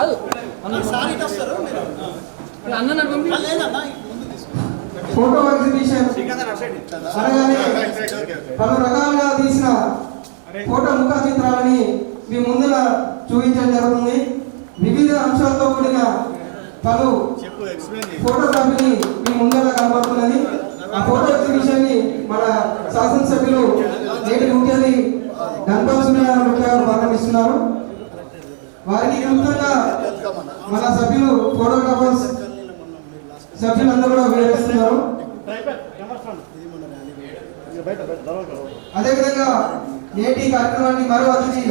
కాదు అన్న photo exhibition అనగానే పలు రకాలుగా తీసిన ఫోటో ముఖ చిత్రాలని మీ ముందర చూపించడం జరుగుతుంది. వివిధ అంశాలతో కూడిన పలు ఫోటోగ్రఫీని మీ ముందర కనబడుతున్నది. ఆ ఫోటో ఎగ్జిబిషన్ ని మన శాసనసభ్యులు నేటి ముఖ్య అతిథి గణపతి సుబ్రహ్మణ్యం గారు ప్రారంభిస్తున్నారు. వారికి క్లుప్తంగా మన సభ్యులు ఫోటోగ్రాఫర్స్ సభ్యులందరూ కూడా వివరిస్తున్నారు. అదేవిధంగా నేటి కార్యక్రమానికి మరో అతిథి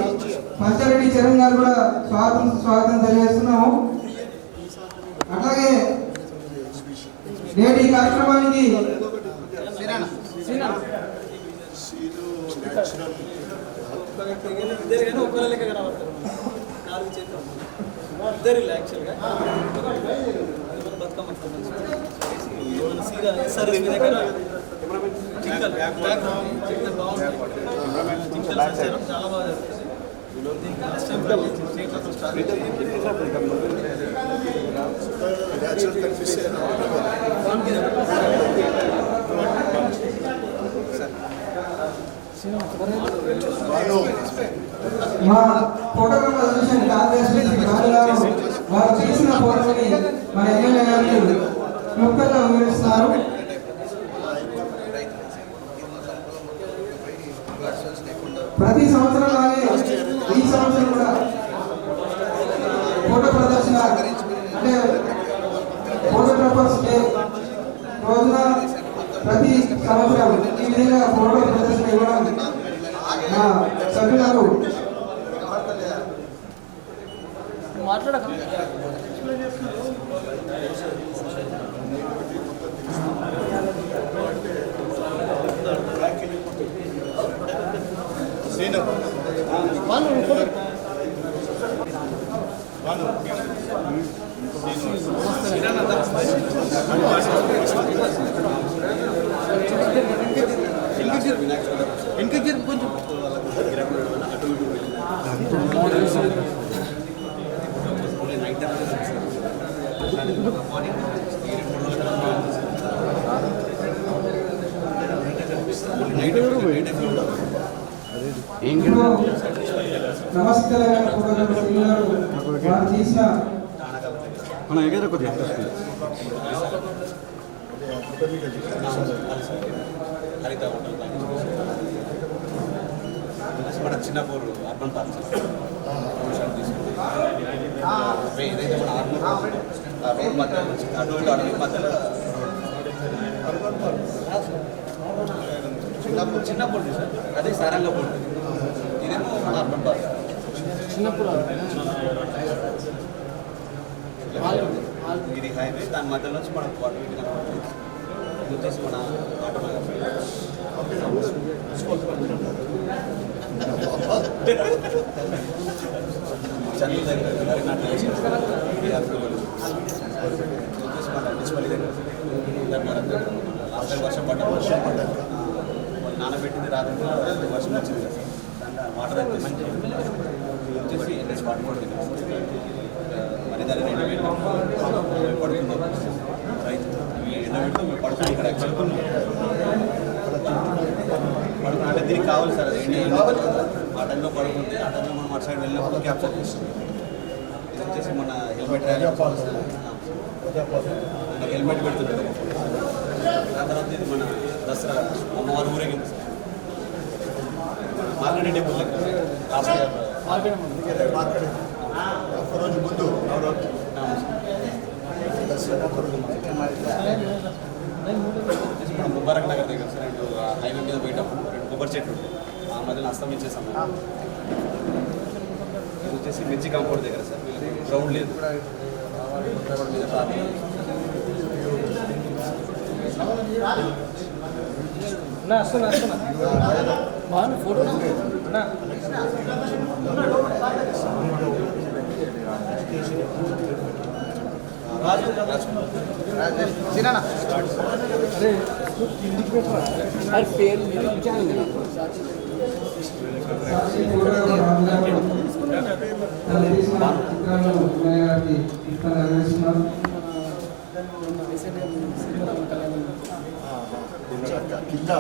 పంచారెడ్డి చరణ్ గారు కూడా స్వాగతం తెలియజేస్తున్నాము. అట్లాగే నేటి కార్యక్రమానికి మా ఫోటోగ్రాఫర్ అసోసియేషన్ కార్యదర్శి వారు చేసిన ఫోటోని మన ఎమ్మెల్యే గారికి క్లుప్తంగా వివరిస్తున్నారు. ప్రతి సంవత్సరం లాగే ఈ సంవత్సరం కూడా ఫోటో ప్రదర్శన అంటే ఫోటోగ్రాఫర్స్ డే రోజున ప్రతి సంవత్సరం ఈ విధంగా ఫోటో ప్రదర్శన ఇవ్వడం మా సభ్యులకు మాట్లాడక మన చిన్నపూర్ అర్బన్ పార్క్ ఏదైతే మన రోడ్ మధ్యలో అటు అడవి మధ్యలో చిన్నపూర్ సార్ అదే సారంగపూర్ ఇదేమో మన అర్బన్ పార్క్ చిన్నప్పుడు ఇది హైవే దాని మధ్యలో నుంచి మనం వాటర్ ఇది వచ్చేసి మన ఆటోనగర్ చంద్రు దగ్గర వచ్చేసి మన డిస్పల్లి దగ్గర లాస్ట్ టైం వర్షం పడ్డ నానబెట్టింది రాత్రి వర్షం వచ్చింది కదా దాంట్లో వాటర్ అయితే మంచి వచ్చేసి ఎన్ఎస్ వాటర్ పడుతుంది మరి దాన్ని పడుకుందాం రైతు ఎండబెట్టు మేము పడుకున్నాం ఇక్కడ పడుకున్నా అంటే దీనికి కావాలి సార్ అది ఆ టైంలో పడుకుంటే ఆ టైంలో మనం అటు సైడ్ వెళ్ళినప్పుడు క్యాప్చర్ చేస్తాం ఇది వచ్చేసి మన హెల్మెట్ హెల్మెట్ పెడుతున్నాడు ఆ తర్వాత ఇది మన దసరా అమ్మవారి ఊరేగింది sir market temple last year రోజు ముందు మనం ముబారక్ నగర్ దగ్గర సార్ రెండు హైవే మీద పోయేటప్పుడు రెండు కొబ్బరి చెట్లు ఆ మధ్యలో అస్తమించేసాం ఇది వచ్చేసి మిర్చి కాంపౌండ్ దగ్గర సార్ గ్రౌండ్ లేదు మీద ఫోటో పేరు తను తీసిన చిత్రాలను ఎమ్మెల్యే గారికి ఇస్తాను అందిస్తున్నారు. కింద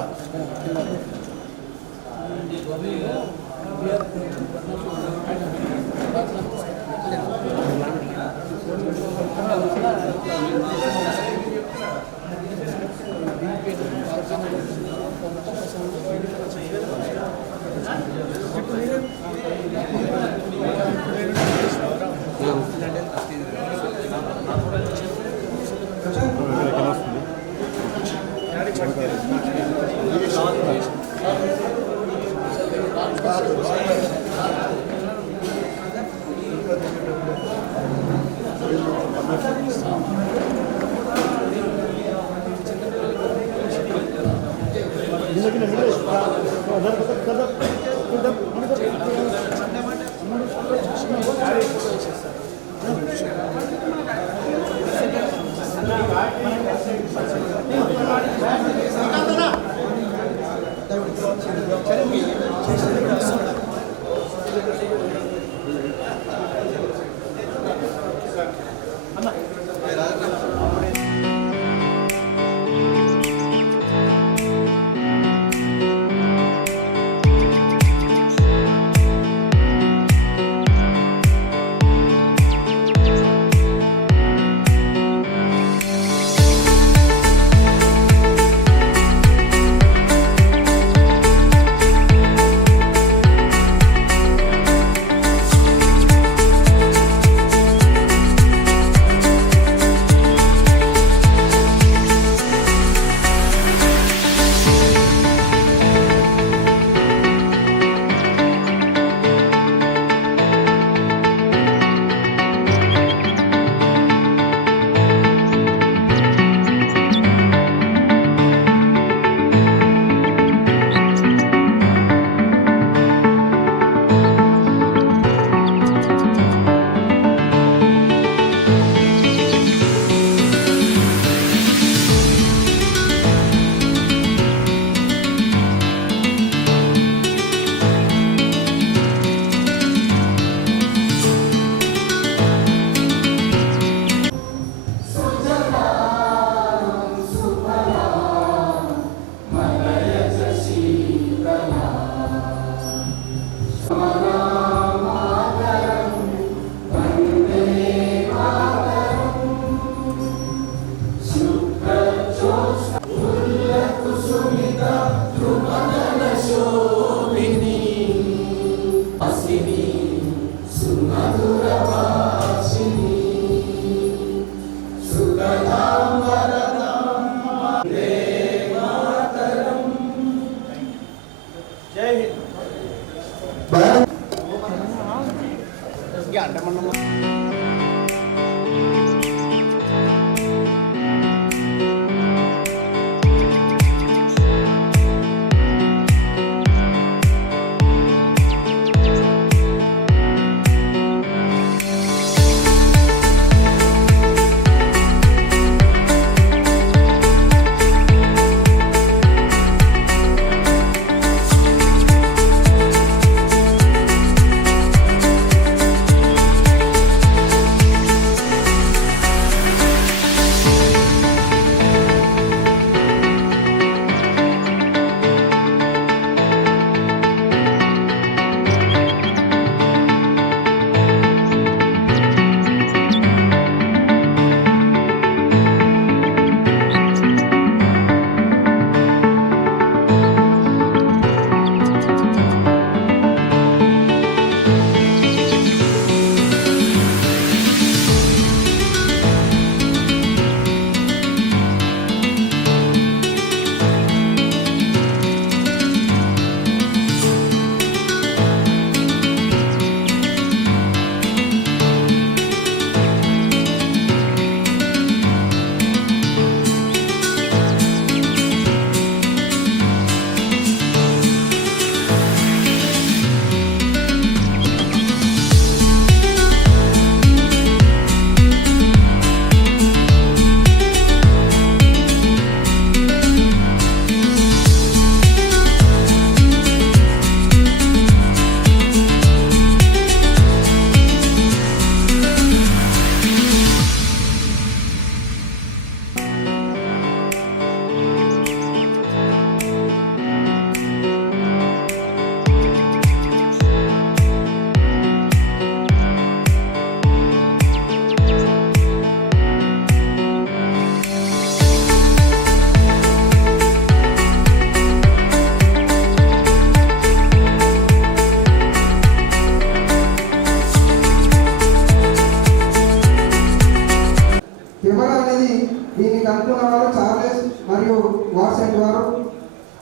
మరియు వాట్స్ అండ్ వారు.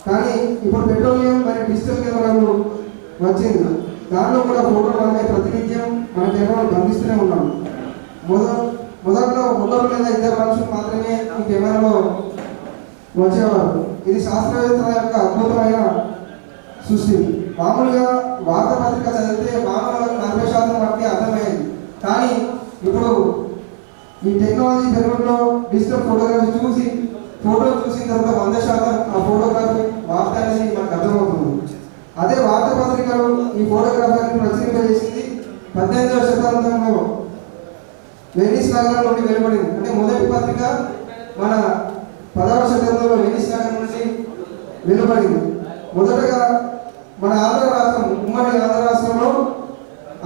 కానీ ఇప్పుడు పెట్రోలియం మరియు డిజిటల్ కెమెరాలు వచ్చింది. దానిలో కూడా ఫోటోలు అనే ప్రతినిత్యం మన కెమెరాలు గమనిస్తూనే ఉన్నాం. మొదట్లో ఒకరు లేదా ఇద్దరు మనుషులు మాత్రమే ఈ కెమెరాలో వచ్చేవారు. ఇది శాస్త్రవేత్తల యొక్క అద్భుతమైన సృష్టి. మామూలుగా వార్తాపత్రిక చదివితే మానవులకు 40% వరకు అర్థమయ్యేది. కానీ ఇప్పుడు ఈ టెక్నాలజీ పెరుగులో డిజిటల్ ఫోటోగ్రఫీ ఫోటో చూసిన తర్వాత 100% ఆ ఫోటోగ్రఫీ వార్త అనేది మనకు అర్థమవుతుంది. అదే వార్తాపత్రికలు ఈ ఫోటోగ్రఫీని ప్రచురింపజేసింది 18వ శతాబ్దంలో వెనిస్ నగరం నుండి వెలువడింది. అంటే మొదటి పత్రిక మన 10వ శతాబ్దంలో వెనిస్ నగరం నుండి వెలువడింది. మొదటగా మన ఆంధ్ర రాష్ట్రం, ఉమ్మడి ఆంధ్ర రాష్ట్రంలో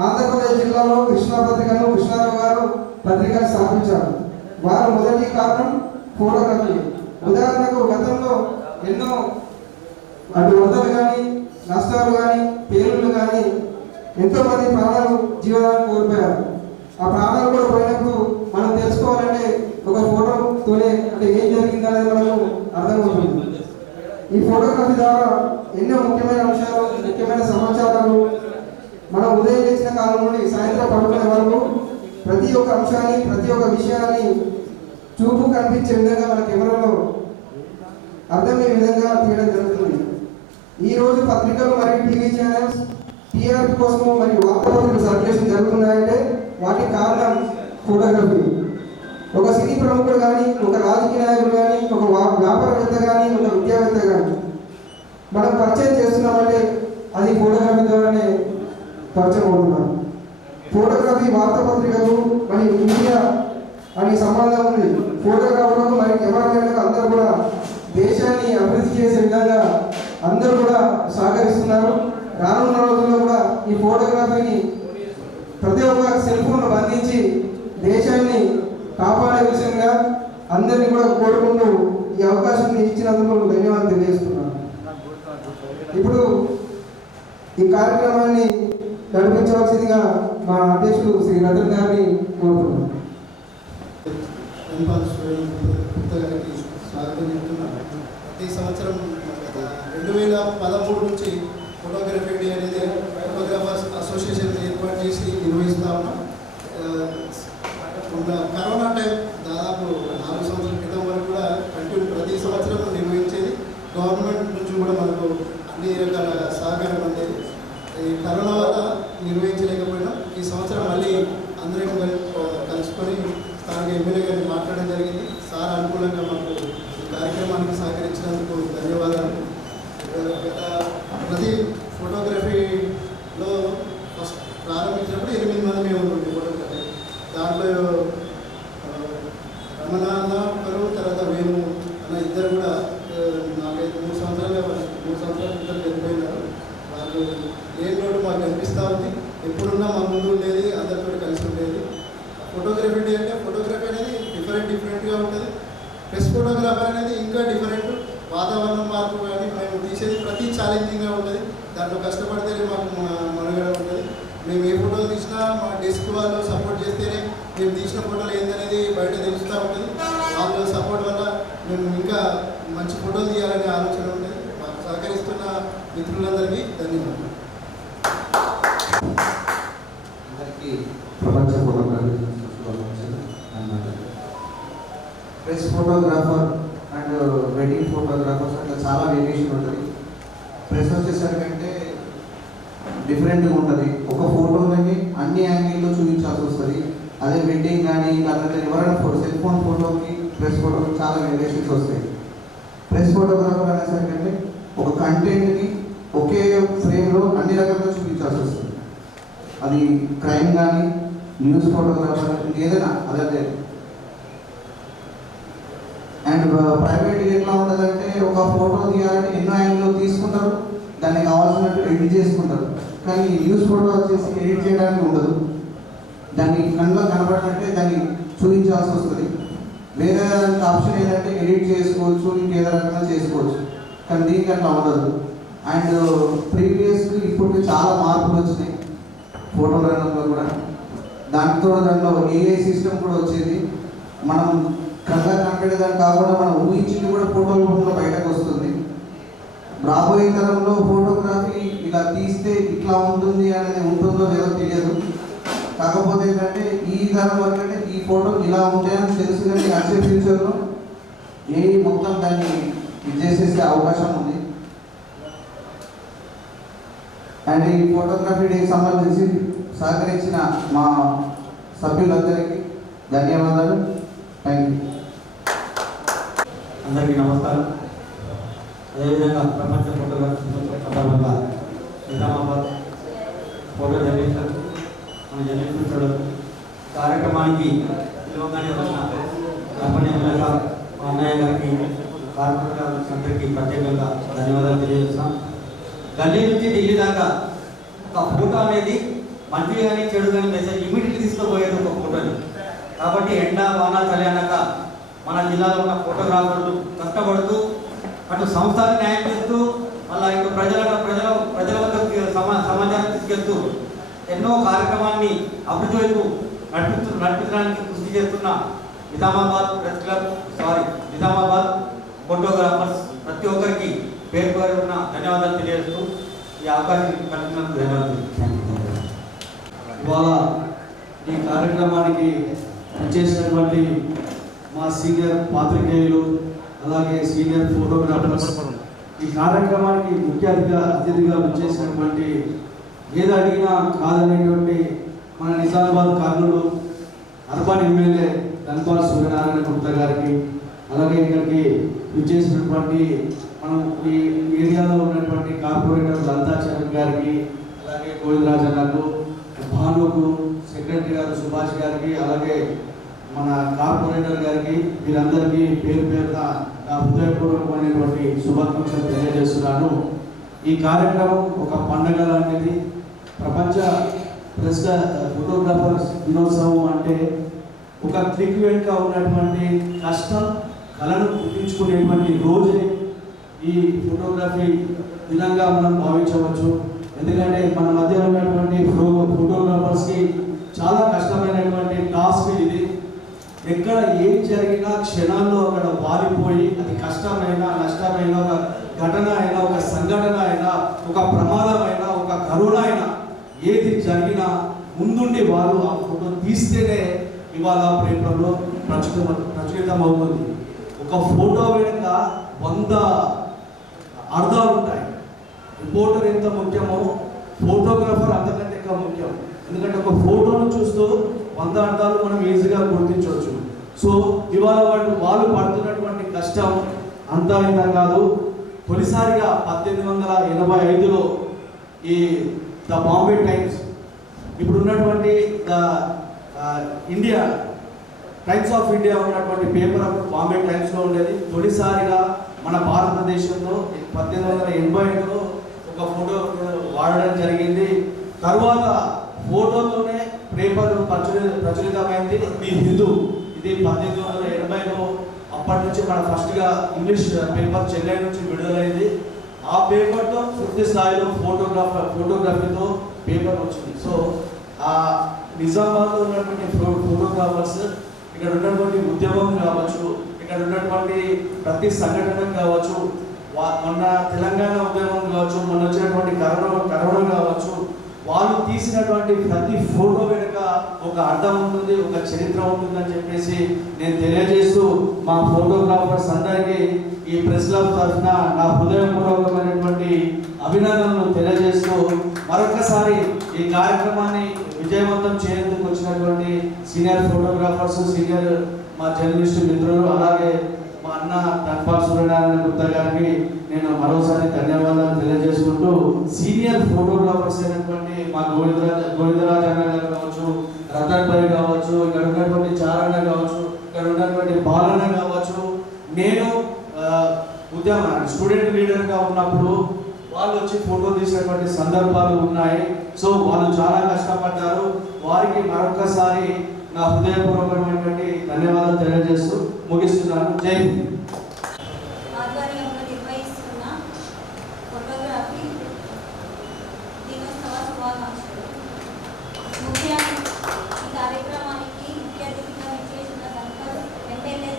ఆంధ్రప్రదేశ్ జిల్లాలో కృష్ణా పత్రికను కృష్ణారావు గారు పత్రికను స్థాపించారు. వారు మొదటి కారణం ఫోటోగ్రఫీ. ఉదాహరణకు గతంలో ఎన్నో అటు వరదలు కానీ, నష్టాలు కానీ, పేలుళ్ళు కానీ ఎంతోమంది ప్రాణాలు జీవనాన్ని కోల్పోయారు. ఆ ప్రాణాలు కూడా పోయినప్పుడు మనం తెలుసుకోవాలంటే ఒక ఫోటోతోనే అంటే ఏం జరిగిందనేది మనకు అర్థమవుతుంది. ఈ ఫోటోగ్రఫీ ద్వారా ఎన్నో ముఖ్యమైన అంశాలు, ముఖ్యమైన సమాచారాలు మనం ఉదయం చేసిన కాలం నుండి సాయంత్రం పడుకునే వరకు ప్రతి ఒక్క అంశాన్ని, ప్రతి ఒక్క విషయాన్ని చూపు కనిపించే విధంగా మన కెమెరాలో అర్థమయ్యే విధంగా తీయడం జరుగుతుంది. ఈ రోజు పత్రికలు మరియు టీవీ ఛానల్స్ టీఆర్పీ కోసము మరియు వార్తాపత్రికలు సర్క్యులేషన్ జరుగుతున్నాయంటే వాటికి కారణం ఫోటోగ్రఫీ. ఒక సినీ ప్రముఖుడు కానీ, ఒక రాజకీయ నాయకుడు కానీ, ఒక వ్యాపారవేత్త కానీ, ఒక విద్యావేత్త కానీ మనం పరిచయం చేస్తున్నామంటే అది ఫోటోగ్రఫీ ద్వారానే పరిచయం అవుతున్నాం. ఫోటోగ్రఫీ వార్తాపత్రికలు మరియు మీడియా అనే సంబంధం ఉంది. ఫోటోగ్రాఫర్లకు మరియు కెమెరామెన్లకు అందరూ కూడా దేశాన్ని అభివృద్ధి చేసే విధంగా అందరూ కూడా సహకరిస్తున్నారు. రానున్న రోజుల్లో కూడా ఈ ఫోటోగ్రఫీని ప్రతి ఒక్క సెల్ ఫోన్ బంధించి దేశాన్ని కాపాడే విషయంగా అందరినీ కూడా కోరుకుంటూ ఈ అవకాశం ఇచ్చినందుకు ధన్యవాదాలు తెలియజేస్తున్నాను. ఇప్పుడు ఈ కార్యక్రమాన్ని నడిపించవలసిందిగా మా అధ్యక్షుడు శ్రీ రతన్ గారిని కోరుతున్నాను. ప్రతి సంవత్సరం 2013 నుంచి ఫోటోగ్రఫీ డే అనేది ఫోటోగ్రాఫర్స్ అసోసియేషన్ ఏర్పాటు చేసి నిర్వహిస్తూ ఉన్నాం. కరోనా టైం దాదాపు 4 సంవత్సరాల క్రితం వరకు కూడా ప్రతి సంవత్సరం నిర్వహించేది. గవర్నమెంట్ నుంచి కూడా మనకు అన్ని రకాల సహకారం అందేది. ఈ కరోనా వల్ల నిర్వహించలేకపోయినాం. ఈ సంవత్సరం మళ్ళీ అందరం కలుసుకొని స్థానిక ఎమ్మెల్యే గారిని మాట్లాడడం జరిగింది. సార్ అనుకూలంగా మాకు ఈ కార్యక్రమానికి సహకరించినందుకు ధన్యవాదాలు. ప్రతి ఫోటోగ్రఫీలో ఫస్ట్ ప్రారంభించినప్పుడు 8 మంది మేము ఉంటుండే ఫోటోగ్రఫీ. దాంట్లో రమణ అన్న ఒకరు, తర్వాత వేణు అన్న ఇద్దరు కూడా నాకైతే 3 సంవత్సరాలు ఇద్దరు వెళ్ళిపోయినారు. వాళ్ళు లేని రోడ్డు మాకు కనిపిస్తూ ఉంది. ఎప్పుడున్నా మా ముందు ఉండేది, అందరితో కలిసి ఉండేది. ఫోటోగ్రఫీ డే అంటే ఫోటోగ్రఫీ అనేది డిఫరెంట్గా ఉంటుంది. ప్రెస్ ఫోటోగ్రాఫర్ అనేది ఇంకా డిఫరెంట్. వాతావరణం మార్పు కానీ మేము తీసేది ప్రతి ఛాలెంజింగ్గా ఉంటుంది. దాంట్లో కష్టపడితేనే మాకు మనుగడ ఉంటుంది. మేము ఏ ఫోటోలు తీసినా మా డెస్క్ వాళ్ళు సపోర్ట్ చేస్తేనే మేము తీసిన ఫోటోలు ఏందనేది బయట తెలుస్తూ ఉంటుంది. వాళ్ళ సపోర్ట్ వల్ల మేము ఇంకా మంచి ఫోటోలు తీయాలనే ఆలోచన ఉంటుంది. మాకు సహకరిస్తున్న మిత్రులందరికీ ధన్యవాదాలు. అందరికీ ప్రపంచ photography press photographer and wedding photographers అట్లా చాలా వేరియేషన్ ఉంటుంది. ప్రెస్ వచ్చేసరికంటే డిఫరెంట్గా ఉంటుంది. ఒక ఫోటోని అన్ని యాంగిల్లో చూపించాల్సి వస్తుంది. అదే వెడ్డింగ్ కానీ లేకపోతే ఎవరైనా సెల్ ఫోన్ ఫోటోకి ప్రెస్ ఫోటోకి చాలా వేరియేషన్స్ వస్తాయి. ప్రెస్ ఫోటోగ్రాఫర్ అనేసరికంటే ఒక కంటెంట్ని ఒకే ఫ్రేమ్లో అన్ని రకాలుగా చూపించాల్సి వస్తుంది. అది క్రైమ్ కానీ, న్యూస్ ఫోటోగ్రాఫర్, ఏదైనా అదే. అండ్ ప్రైవేట్ ఎట్లా ఉంటుందంటే ఒక ఫోటో తీయాలంటే ఎన్నో యాంగిల్లో తీసుకుంటారు, దాన్ని కావాల్సినట్టు ఎడిట్ చేసుకుంటారు. కానీ న్యూస్ ఫోటో వచ్చేసి ఎడిట్ చేయడానికి ఉండదు. దాన్ని కళ్ళలో కనబడాలంటే దాన్ని చూపించాల్సి వస్తుంది. వేరే ఆప్షన్ ఏంటంటే ఎడిట్ చేసుకోవచ్చు, ఇంకేదో రకంగా చేసుకోవచ్చు. కానీ దీనికి అట్లా ఉండదు. అండ్ ప్రీవియస్కి ఇప్పుడు చాలా మార్పులు వచ్చినాయి ఫోటో రంగంలో కూడా. దాంట్లో ఏఏ సిస్టమ్ కూడా వచ్చేది. మనం కళ్ళ కనపడేదాన్ని కాకుండా మనం ఊహించింది కూడా ఫోటో రూపంలో బయటకు వస్తుంది. రాబోయే తరంలో ఫోటోగ్రఫీ ఇలా తీస్తే ఇట్లా ఉంటుంది అనేది ఉంటుందో లేదో తెలియదు. కాకపోతే ఏంటంటే ఈ తరం వరకు అంటే ఈ ఫోటో ఇలా ఉంటాయని తెలుసు, కానీ వచ్చే ఫ్యూచర్లో ఏ మొత్తం దాన్ని ఇది చేసేసే అవకాశం ఉంది. అండ్ ఈ ఫోటోగ్రఫీ డేకి సంబంధించి సహకరించిన మా సభ్యులందరికీ ధన్యవాదాలు. Thank you. అందరికీ నమస్కారం. అదేవిధంగా ప్రపంచ ఫోటోగ్రఫీ సందర్భంగా నిజామాబాద్ ఫోటో జర్నలిస్టులు మన జర్నలిస్టులు కార్యక్రమానికి పిలవగానే వచ్చిన కంపెనీ ఎమ్మెల్యే మా అన్నయ్య గారికి, కార్పొరేటర్స్ అందరికీ ప్రత్యేకంగా ధన్యవాదాలు తెలియజేస్తున్నాం. గల్లీ నుంచి ఢిల్లీ దాకా ఒక ఫోటో అనేది మంచి కానీ చెడు కానీ మెసేజ్ ఇమీడియట్లీ తీసుకుపోయేది ఒక ఫోటోని. కాబట్టి ఎండ వాన చలి అనక మన జిల్లాలో ఉన్న ఫోటోగ్రాఫర్లు కష్టపడుతూ అటు సంస్థలకు న్యాయం చేస్తూ మళ్ళీ ఇటు ప్రజల వద్దకు సమాచారం తీసుకెళ్తూ ఎన్నో కార్యక్రమాన్ని అభివృద్ధి వైపు నడిపించడానికి కృషి చేస్తున్న నిజామాబాద్ ఫోటోగ్రాఫర్స్ ప్రతి ఒక్కరికి పేరు పేరున ధన్యవాదాలు తెలియజేస్తూ ఈ అవకాశం కల్పించినందుకు ధన్యవాదాలు. ఇవాళ ఈ కార్యక్రమానికి చేసినటువంటి మా సీనియర్ పాత్రికేయులు, అలాగే సీనియర్ ఫోటోగ్రాఫర్స్, ఈ కార్యక్రమానికి ముఖ్య అతిథిగా వచ్చేసినటువంటి ఏది అడిగినా కాదనేటువంటి మన నిజామాబాద్ కర్నూలు అర్బన్ ఎమ్మెల్యే ధన్పాల్ సూర్యనారాయణ గుప్తా గారికి, అలాగే ఇక్కడికి విచ్చేసినటువంటి మనం ఈ ఏరియాలో ఉన్నటువంటి కార్పొరేటర్ లలితా చరణ్ గారికి, అలాగే గోవిందరాజన్నకు, భానుకు, సెక్రటరీ గారు సుభాష్ గారికి, అలాగే మన కార్పొరేటర్ గారికి, వీరందరికీ పేరు పేరున నా హృదయపూర్వకమైనటువంటి శుభాకాంక్షలు తెలియజేస్తున్నాను. ఈ కార్యక్రమం ఒక పండగ లాంటిది. ప్రపంచ ప్రెస్ ఫోటోగ్రాఫర్స్ దినోత్సవం అంటే ఒక క్లిక్ వెనుక ఉన్నటువంటి కష్టం, కళను గుర్తించుకునేటువంటి రోజే ఈ ఫోటోగ్రఫీ దినంగా మనం భావించవచ్చు. ఎందుకంటే మన మధ్య ఉన్నటువంటి ఫోటోగ్రాఫర్స్కి చాలా కష్టమైనటువంటి టాస్క్ ఇది. ఎక్కడ ఏం జరిగినా క్షణాల్లో అక్కడ వారిపోయి, అది కష్టమైన నష్టమైన, ఒక ఘటన అయినా, ఒక సంఘటన అయినా, ఒక ప్రమాదం అయినా, ఒక కరోనా అయినా, ఏది జరిగినా ముందుండి వాళ్ళు ఆ ఫోటో తీస్తేనే ఇవాళ పేపర్లో ప్రచురితం అవుతుంది. ఒక ఫోటో వెనుక 100 అర్థాలు ఉంటాయి. రిపోర్టర్ ఎంత ముఖ్యమో ఫోటోగ్రాఫర్ అంతకంటే ఎక్కువ ముఖ్యం. ఎందుకంటే ఒక ఫోటోను చూస్తూ 100 అర్థాలు మనం ఈజీగా గుర్తించవచ్చు. సో ఇవాళ వాళ్ళు పడుతున్నటువంటి కష్టం అంతా ఇంత కాదు. తొలిసారిగా 1885లో ఈ ద బాంబే టైమ్స్, ఇప్పుడు ఉన్నటువంటి the India times of India ఉన్నటువంటి పేపర్ అప్పుడు బాంబే టైమ్స్లో ఉండేది. తొలిసారిగా మన భారతదేశంలో 1885లో ఒక ఫోటో వాడడం జరిగింది. తర్వాత ఫోటోతోనే పేపర్ ప్రచురితమైంది ది హిందూ. ఇది 1880లో. అప్పటి నుంచి మన ఫస్ట్గా ఇంగ్లీష్ పేపర్ చెన్నై నుంచి విడుదలైంది. ఆ పేపర్తో పూర్తి స్థాయిలో ఫోటోగ్రఫీతో పేపర్ వచ్చింది. సో ఆ నిజామాబాద్లో ఉన్నటువంటి ఫోటోగ్రాఫర్స్ ఇక్కడ ఉన్నటువంటి ఉద్యమం కావచ్చు, ఇక్కడ ఉన్నటువంటి ప్రతి సంఘటన కావచ్చు, మొన్న తెలంగాణ ఉద్యమం కావచ్చు, మొన్న వచ్చినటువంటి కరోనా కావచ్చు, వాళ్ళు తీసినటువంటి ప్రతి ఫోటో వెనుక ఒక అర్థం ఉంటుంది, ఒక చరిత్ర ఉంటుందని చెప్పేసి నేను తెలియజేస్తూ మా ఫోటోగ్రాఫర్స్ అందరికీ ఈ ప్రెస్ క్లబ్ తరఫున నా హృదయపూర్వకమైనటువంటి అభినందనలు తెలియజేస్తూ మరొకసారి ఈ కార్యక్రమాన్ని విజయవంతం చేసేందుకు వచ్చినటువంటి సీనియర్ ఫోటోగ్రాఫర్స్, సీనియర్ మా జర్నలిస్టు మిత్రులు, అలాగే మా అన్న ధన్పాల్ సూర్యనారాయణ గుప్తా గారికి నేను మరోసారి ధన్యవాదాలు తెలియజేసుకుంటూ, సీనియర్ ఫోటోగ్రాఫర్స్ అయినటువంటి మా గోవిందరాజ్ అన్న గారు కావచ్చు, రతన్ భాయ్ కావచ్చు, ఇక్కడ ఉన్నటువంటి చారణ కావచ్చు, ఇక్కడ ఉన్నటువంటి బాలన్న కావచ్చు, నేను స్టూడెంట్ లీడర్గా ఉన్నప్పుడు వాళ్ళు వచ్చి ఫోటో తీసినటువంటి సందర్భాలు ఉన్నాయి. సో వాళ్ళు చాలా కష్టపడ్డారు. వారికి మరొకసారి నా హృదయపూర్వకమైనటువంటి ధన్యవాదాలు తెలియజేస్తూ ముగిస్తున్నాను. జై హింద్. ఆధ్వర్యంలో నిర్వహిస్తున్న ఫోటోగ్రఫీ దినోత్సవ శుభాకాంక్షలు. ముఖ్యంగా ఈ కార్యక్రమానికి ముఖ్య అతిథిగా విచ్చేసిన ఎమ్మెల్యే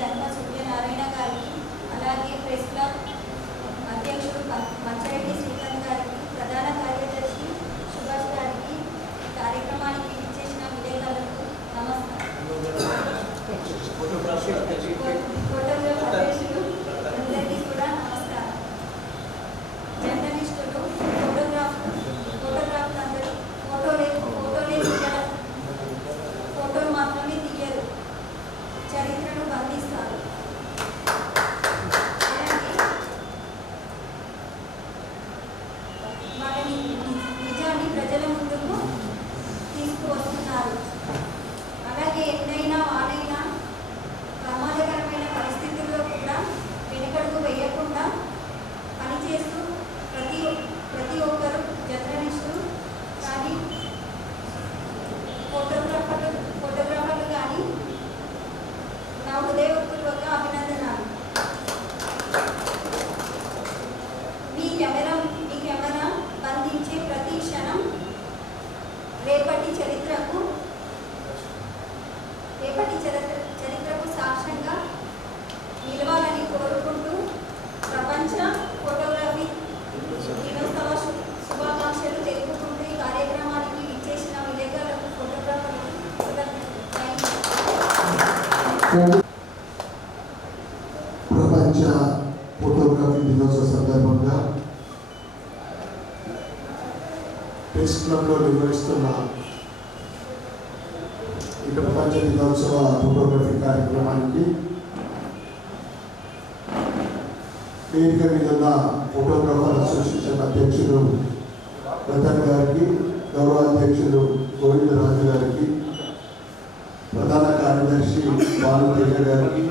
రేపటి చరిత్రకు సాక్ష్యంగా నిలవాలని కోరుకుంటూ ప్రపంచ ఫోటోగ్రఫీ దినోత్సవ శుభాకాంక్షలు తెలుపుకుంటూ ఈ కార్యక్రమానికి విచ్చేసిన విలేకరులకు ఫోటోగ్రాఫర్లకు ప్రపంచ ఫోటోగ్రఫీ దినోత్సవ సందర్భంగా ప్రెస్ క్లబ్లో నిర్వహిస్తున్న ఈ ప్రపంచ దినోత్సవ ఫోటోగ్రఫీ కార్యక్రమానికి వేదిక మీద ఉన్న ఫోటోగ్రాఫర్ అసోసియేషన్ అధ్యక్షులు రతన్ గారికి, గౌరవ అధ్యక్షులు గోవిందరాజు గారికి, ప్రధాన కార్యదర్శి భానుతేజ గారికి,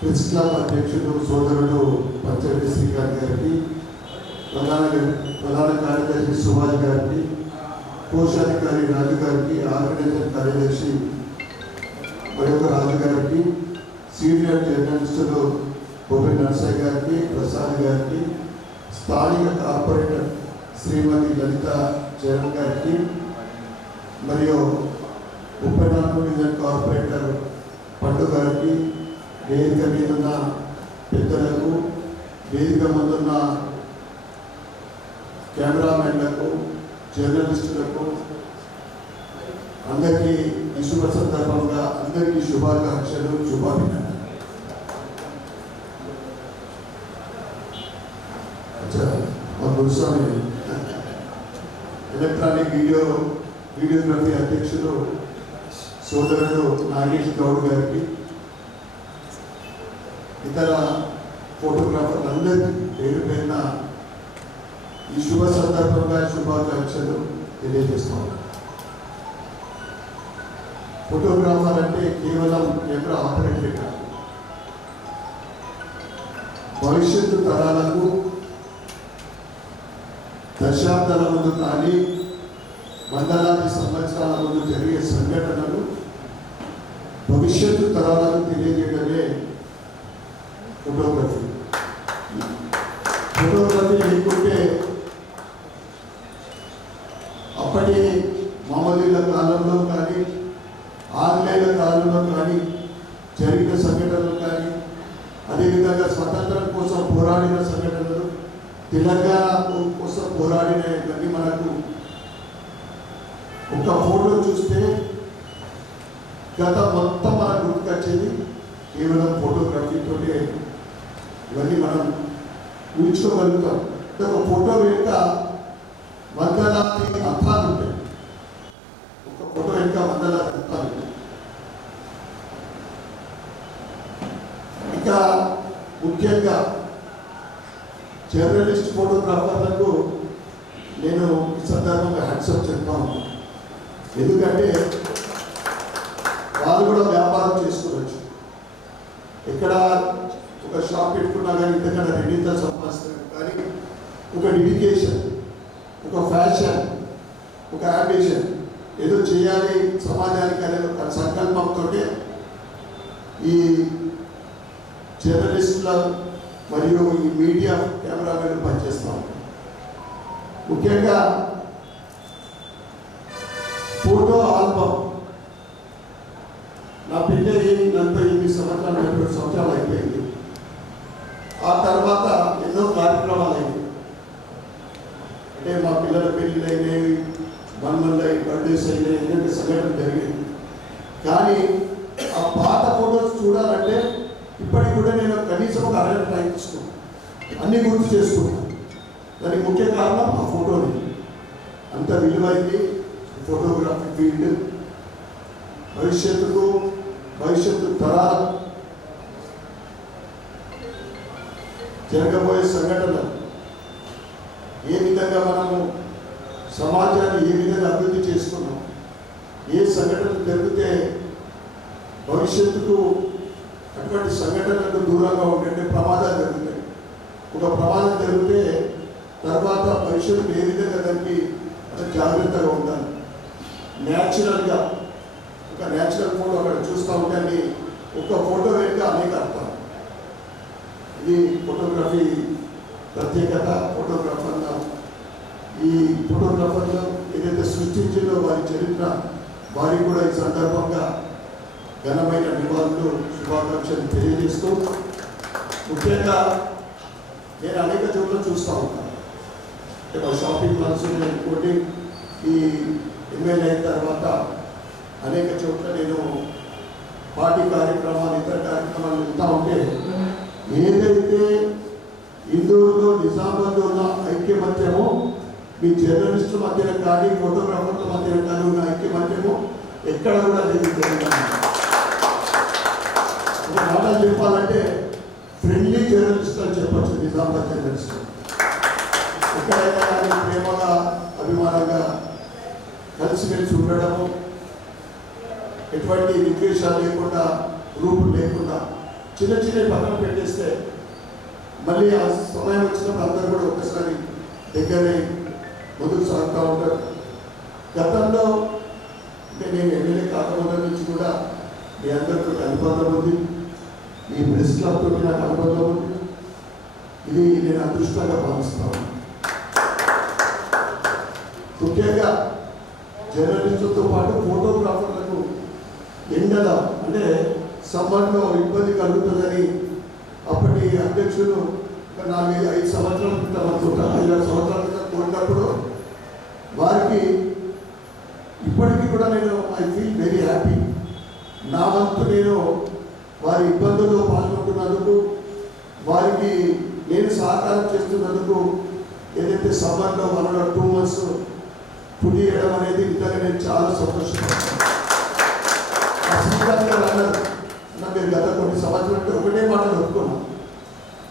ప్రెస్ క్లబ్ అధ్యక్షుడు సోదరుడు పంచరెడ్డి శ్రీకాంత్ గారికి, ప్రధాన కార్యదర్శి సుభాష్ గారికి, కోశాధికారి రాజు గారికి, ఆర్గనైజర్ కార్యదర్శి మరొక రాజు గారికి, సీనియర్ జర్నలిస్టులు గోపి నర్సయ్య గారికి, ప్రసాద్ గారికి, స్థానిక కార్పొరేటర్ శ్రీమతి లలిత చరణ్ గారికి, మరియు 34 డివిజన్ కార్పొరేటర్ పండు గారికి, వేదిక మీద ఉన్న పెద్దలకు, వేదిక ముందున్న కెమెరామెన్లకు, జర్నలిస్టులకు అందరికీ ఈ శుభ సందర్భంగా అందరికీ శుభాకాంక్షలు, శుభాభినందనలు. గురుస్వామి ఎలక్ట్రానిక్ వీడియోగ్రఫీ అధ్యక్షులు సోదరుడు నాగేష్ గౌడ్ గారికి, ఇతర ఫోటోగ్రాఫర్లు అందరికీ పేరు పేరున ఈ శుభ సందర్భంగా శుభాకాంక్షలు తెలియజేస్తాం. ఫోటోగ్రాఫర్ అంటే కేవలం కెమెరా ఆపరేటరే కాదు, భవిష్యత్తు తరాలకు దశాబ్దాల ముందు కానీ వందలాది సంవత్సరాల ముందు జరిగే సంఘటనలు భవిష్యత్తు తరాలకు తెలియజేయడమే ఫోటోగ్రఫీ. ఫోటోగ్రఫీ లేకుంటే అప్పటి మామూలుల కాలంలో కానీ ఆంగ్లేయుల కాలంలో కానీ జరిగిన సంఘటనలు కానీ, అదేవిధంగా స్వతంత్రం కోసం పోరాడిన సంఘటనలు, తెలంగాణ కోసం పోరాడిన ఇవన్నీ మనకు ఒక ఫోటో చూస్తే గత మొత్తం మనకు గుర్తుకొచ్చేది కేవలం ఫోటోగ్రఫీతోనే ఇవన్నీ మనం ఊహించుకోగలుగుతాం. ఒక ఫోటో వెనుక వందలాది అర్థాలు ఉంటాయి. ఒక ఫోటో వెనుక వందలాది అర్థాలు ఉంటాయి. ఇంకా ముఖ్యంగా జర్నలిస్ట్ ఫోటోగ్రాఫర్లకు నేను ఈ సందర్భంగా హ్యాట్సప్ చెప్తాను. ఎందుకంటే వాళ్ళు కూడా వ్యాపారం చేసుకోవచ్చు. ఎక్కడ ఒక షాప్ పెట్టుకున్నా కానీ ఇంతకన్నా రెండింతలు సంపాదిస్తారు. కానీ ఒక డెడికేషన్, ఒక ఫ్యాషన్, ఒక అంబిషన్, ఏదో చేయాలి సమాజానికి అనే ఒక సంకల్పంతో ఈ జర్నలిస్టుల మరియు ఈ మీడియా కెమెరామెన్ పనిచేస్తాం. ముఖ్యంగా ఫోటో ఆల్బమ్ నా పెళ్ళి 48 సంవత్సరాలు 42 సంవత్సరాలు అయిపోయింది. ఆ తర్వాత ఎన్నో కార్యక్రమాలు అయినాయి. అంటే మా పిల్లల పెళ్ళిళ్ళు అయినాయి, మన్మన్లు అయి, బర్త్డేస్ అయినాయి, ఎన్నో సంఘటనలు జరిగాయి. కానీ ఆ పాత ఫోటోస్ చూడాలంటే ఇప్పటికి కూడా నేను కనీసం ఒక అరగంట టైం తీసుకున్నాను, అన్నీ గుర్తు చేసుకున్నాను. దానికి ముఖ్య కారణం ఆ ఫోటోని. అంత విలువైంది ఫోటోగ్రఫీ ఫీల్డ్. భవిష్యత్తు తరాల జరగబోయే సంఘటనలు, ఏ విధంగా మనము సమాజాన్ని ఏ విధంగా అభివృద్ధి చేసుకున్నాం, ఏ సంఘటనలు జరిగితే భవిష్యత్తుకు అటువంటి సంఘటనలకు దూరంగా ఉండే ప్రమాదాలు జరుగుతాయి. ఒక ప్రమాదం జరిగితే తర్వాత భవిష్యత్తు ఏ విధంగా దానికి జాగ్రత్తగా ఉండాలి. న్యాచురల్గా ఒక న్యాచురల్ ఫోటో అక్కడ చూస్తూ ఉంటే ఒక ఫోటో వెనుక అనేక అర్థాలు. ఇది ఫోటోగ్రఫీ ప్రత్యేకత. ఈ ఫోటోగ్రాఫర్లు ఏదైతే సృష్టించిందో వారి చరిత్ర వారికి కూడా ఈ సందర్భంగా ఘనమైన నివాళులు శుభాకాంక్షలు తెలియజేస్తూ ముఖ్యంగా నేను అనేక చోట్ల చూస్తూ ఉంటాను. మా షాపింగ్ మాల్స్ ఇంకోటి ఈ ఎమ్మెల్యే అయిన తర్వాత అనేక చోట్ల నేను పార్టీ కార్యక్రమాలు ఇతర కార్యక్రమాలు వెళ్తూ ఉంటే ఏదైతే ఇందూరులో నిజామాబాద్లో ఉన్న ఐక్యమత్యమో మీ జర్నలిస్టుల మధ్యన కానీ ఫోటోగ్రాఫర్ల మధ్యన కానీ ఉన్న ఐక్యమత్యమో ఎక్కడ కూడా లేదు. మాటలు చెప్పాలంటే ఫ్రెండ్లీ జర్నలిస్ట్ అని చెప్పచ్చు. నిజామాబాద్ జర్నలిస్ట్ ఎక్కడైనా కానీ ప్రేమగా అభిమానంగా కలిసిమెలిసి ఉండడము, ఎటువంటి విద్వేషాలు లేకుండా గ్రూపులు లేకుండా చిన్న చిన్న పక్కన పెట్టేస్తే మళ్ళీ ఆ సమయం వచ్చినప్పుడు అందరూ కూడా ఒక్కసారి దగ్గరే ముందుకు సాగుతూ ఉంటారు. గతంలో అంటే నేను ఎమ్మెల్యే కాకముందు నుంచి కూడా మీ అందరితో అనుబంధం ఉంది, మీ ప్రెస్ క్లబ్ తోటి నాకు అనుబంధం ఉంది. ఇది నేను అదృష్టంగా భావిస్తాను. ముఖ్యంగా జర్నలిస్టులతో పాటు ఫోటోగ్రాఫర్లకు ఎండల అంటే సమ్మర్లో ఇబ్బంది కలుగుతుందని అప్పటి అధ్యక్షులు 4-5 సంవత్సరాల క్రితం అనుకుంటా 5-6 సంవత్సరాల క్రితం కోరినప్పుడు వారికి ఇప్పటికీ కూడా నేను ఐ ఫీల్ వెరీ హ్యాపీ. నా వంతు నేను వారి ఇబ్బందుల్లో పాల్గొంటున్నందుకు, వారికి నేను సహకారం చేస్తున్నందుకు, ఏదైతే సమ్మర్లో 1 or 2 months పుట్టి చేయడం అనేది నిజంగా నేను చాలా సంతోషపడుతున్నాను. మీరు గత కొన్ని సంవత్సరాలు ఒకటే మాటలు ఒప్పుకున్నాం,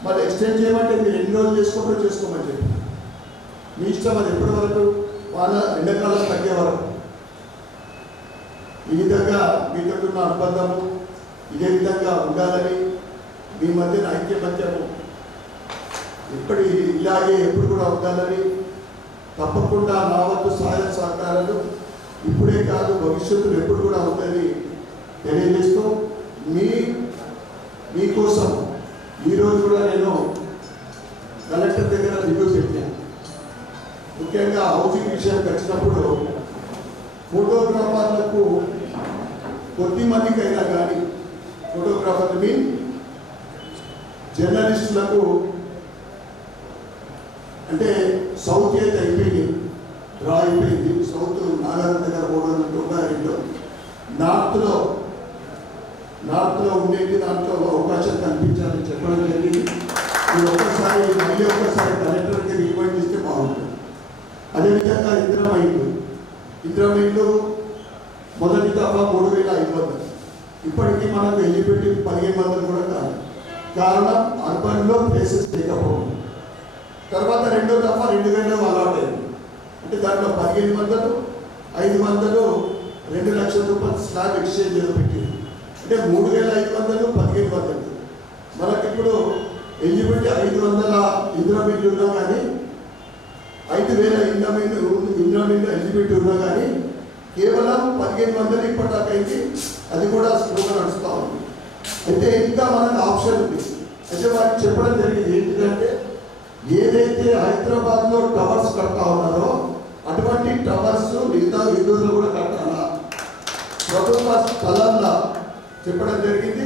మరి ఎక్స్టెండ్ చేయమంటే మీరు ఎన్ని రోజులు చేసుకోమని చెప్పి మీ ఇష్టం. అది ఎప్పటి వరకు వాళ్ళ ఎండాకాలం తగ్గే వరకు ఈ విధంగా మీతో ఉన్న అనుబంధము ఇదే విధంగా ఉండాలని, మీ మధ్యన ఐక్యమత్యము ఇలాగే ఎప్పుడు కూడా ఉండాలని, తప్పకుండా నా వంతు సహాయ సహకారాలు ఇప్పుడే కాదు భవిష్యత్తులో ఎప్పుడు కూడా ఉందని తెలియజేస్తూ మీకోసం ఈరోజు కూడా నేను కలెక్టర్ దగ్గర రివ్యూ పెట్టాను. ముఖ్యంగా హౌసింగ్ విషయానికి వచ్చినప్పుడు ఫోటోగ్రాఫర్లకు కొద్ది మందికైనా కానీ ఫోటోగ్రాఫర్లు మీన్ జర్నలిస్టులకు అంటే సౌత్ అయితే అయిపోయింది, డ్రా అయిపోయింది. సౌత్ నాగార్జున దగ్గర 392 నార్త్లో ఉండేది, దాంట్లో అవకాశం కల్పించాలని చెప్పడం జరిగింది. మీరు మళ్ళీ ఒక్కసారి కలెక్టర్కి రిక్వైర్ చేస్తే బాగుంటుంది. అదేవిధంగా ఇందిరామైన్లు మొదటి దఫా 3500, ఇప్పటికీ మనకు ఎలిజిబిలిటీ 1500 కూడా కాదు. కారణం అర్బన్లో ప్లేసెస్ లేకపోవడం. తర్వాత రెండో దఫా 2000 అలాట్ అయింది. అంటే దాంట్లో 1500, 500 2 లక్షల రూపాయలు స్లాబ్ ఎక్స్చేంజ్ ఏదో పెట్టింది. అంటే 3500, 1500. మనకి ఇప్పుడు ఎలిజిబిలిటీ 500 ఇందిరామిల్లు ఉన్నా కానీ 5000 ఇందిరామిల్లు ఎలిజిబిలిటీ ఉన్నా కానీ కేవలం 1500 ఇప్పటిదాకా అయింది. అది కూడా స్లోగా నడుస్తూ ఉంది. అయితే ఇంకా మనకు ఆప్షన్ ఉంది. అయితే వారికి చెప్పడం జరిగింది ఏంటంటే ఏదైతే హైదరాబాద్లో టవర్స్ కడతా ఉన్నారో అటువంటి టవర్స్ మిగతా ఇందూరులో కూడా కట్టాలా, ప్రభుత్వ స్థలంలో చెప్పడం జరిగింది.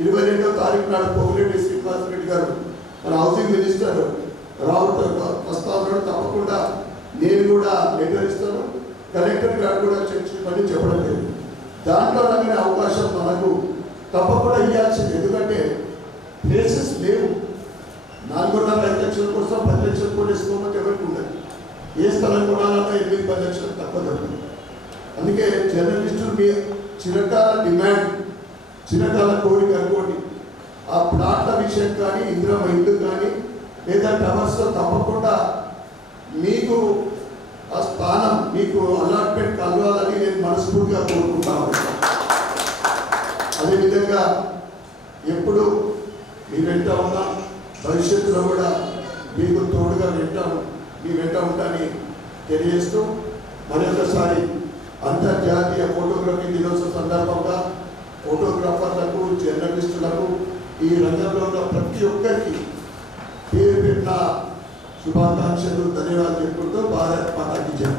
22వ తారీఖు నాడు పొంగిరెడ్డి శ్రీనివాసరెడ్డి గారు మన హౌసింగ్ మినిస్టర్ రావుతో ప్రస్తావన తప్పకుండా నేను కూడా లెటర్ ఇస్తాను, కలెక్టర్ గారు కూడా చర్చించమని చెప్పడం జరిగింది. దాంట్లో నమ్మిన అవకాశం మనకు తప్పకుండా ఇవ్వాల్సింది. ఎందుకంటే ప్లేసెస్ లేవు. 4.5 లక్షల కోసం 10 లక్షలు కూడా వేసుకోమని ఎవరికి ఉండదు. ఏ స్థలం కొనాలన్నా 8-10 లక్షలు తక్కువ దొరుకుతుంది. అందుకే జర్నలిస్టులు మీ చిరకాల డిమాండ్, చిరకాల కోరిక అనుకోండి, ఆ ప్లాట్ల విషయం కానీ ఇందిరమ్మ ఇల్లు కానీ లేదా టవర్స్లో తప్పకుండా మీకు ఆ స్థానం మీకు అలాట్మెంట్ కలవాలని నేను మనస్ఫూర్తిగా కోరుకుంటాను. అదేవిధంగా ఎప్పుడు మీ వెంట ఉన్నా భవిష్యత్తులో కూడా మీకు తోడుగా మీ వెంట ఉంటానని తెలియజేస్తూ మరొకసారి అంతర్జాతీయ ఫోటోగ్రఫీ దినోత్సవం సందర్భంగా ఫోటోగ్రాఫర్లకు, జర్నలిస్టులకు, ఈ రంగంలో ఉన్న ప్రతి ఒక్కరికి పేరు పెట్టిన శుభాకాంక్షలు, ధన్యవాదాలు చెప్పుకుంటూ భారత్ మాతాకి జై.